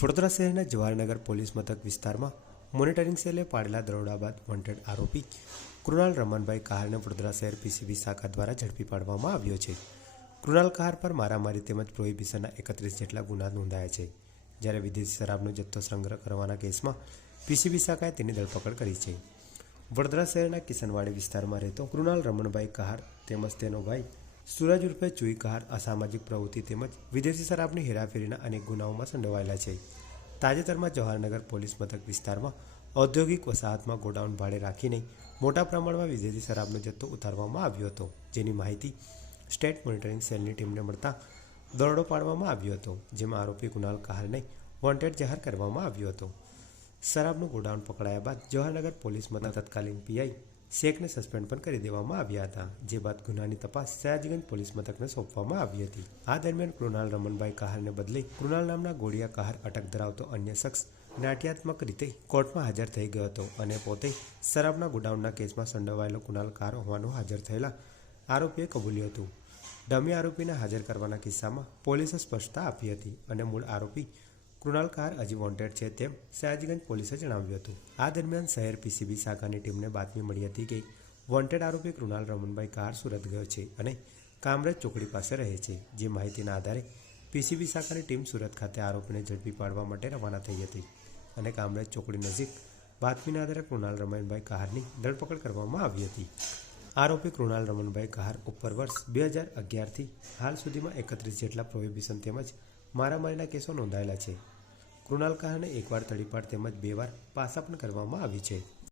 વડોદરા શહેરના જવાહરનગર પોલીસ મથક વિસ્તારમાં મોનિટરિંગ સેલે પાડેલા દરોડા બાદ વોન્ટેડ આરોપી કૃણાલ રમણભાઈ કહારને વડોદરા શહેર પીસીબી શાખા દ્વારા ઝડપી પાડવામાં આવ્યો છે. કૃણાલ કહાર પર મારામારી તેમજ પ્રોહિબિશનના એકત્રીસ જેટલા ગુના નોંધાયા છે. જ્યારે વિદેશી શરાબનો જથ્થો સંગ્રહ કરવાના કેસમાં પીસીબી શાખાએ તેની ધરપકડ કરી છે. વડોદરા શહેરના કિશનવાડી વિસ્તારમાં રહેતો કૃણાલ રમણભાઈ કહાર તેમજ તેનો ભાઈ સુરજ ઉર્ફે ચુઈકાર અસામાજિક પ્રવૃત્તિ તેમજ વિદેશી શરાબની હેરાફેરીના અનેક ગુનાઓમાં સંડોવાયેલા છે. તાજેતરમાં જવાહરનગર પોલીસ મથક વિસ્તારમાં ઔદ્યોગિક વસાહતમાં ગોડાઉન ભાડે રાખીને મોટા પ્રમાણમાં વિદેશી શરાબનો જથ્થો ઉતારવામાં આવ્યો હતો, જેની માહિતી સ્ટેટ મોનિટરિંગ સેલની ટીમને મળતા દરોડો પાડવામાં આવ્યો હતો, જેમાં આરોપી કુનાલ કહારને વોન્ટેડ જાહેર કરવામાં આવ્યો હતો. શરાબનું ગોડાઉન પકડાયા બાદ જવાહરનગર પોલીસ મથક તત્કાલીન પીઆઈ શેખને સસ્પેન્ડ પણ કરી દેવામાં આવ્યા હતા, જે બાદ ગુનાની તપાસ સયાજગંજ પોલીસ મથકને સોંપવામાં આવી હતી. આ દરમિયાન કૃણાલ રમણભાઈ કહારને બદલે કૃણાલ નામના ગોળિયા કહાર અટક ધરાવતો અન્ય શખ્સ નાટ્યાત્મક રીતે કોર્ટમાં હાજર થઈ ગયો હતો અને પોતે શરાબના ગોડાઉનના કેસમાં સંડોવાયેલો કુણાલ કાર હોવાનું હાજર થયેલા આરોપીએ કબૂલ્યું હતું. ડમી આરોપીને હાજર કરવાના કિસ્સામાં પોલીસે સ્પષ્ટતા આપી હતી અને મૂળ આરોપી કૃણાલ કાર હજી વોન્ટેડ છે તેમ સયાજીગંજ પોલીસે જણાવ્યું હતું. આ દરમિયાન શહેર પીસીબી શાખાની ટીમને બાતમી મળી હતી કે વોન્ટેડ આરોપી કૃણાલ રમણભાઈ કાર સુરત ગયો છે અને કામરેજ ચોકડી પાસે રહે છે. જે માહિતીના આધારે પીસીબી શાખાની ટીમ સુરત ખાતે આરોપીને ઝડપી પાડવા માટે રવાના થઈ હતી અને કામરેજ ચોકડી નજીક બાતમીના આધારે કૃણાલ રમણભાઈ કહારની ધરપકડ કરવામાં આવી હતી. આરોપી કૃણાલ રમણભાઈ કહાર ઉપર વર્ષ બે હજાર અગિયારથી હાલ સુધીમાં એકત્રીસ જેટલા પ્રોહિબિશન તેમજ મારામારીના કેસો નોંધાયેલા છે. કૃણાલ કહાને એકવાર તડીપાર તેમજ બે વાર પાસા પણ કરવામાં આવી છે.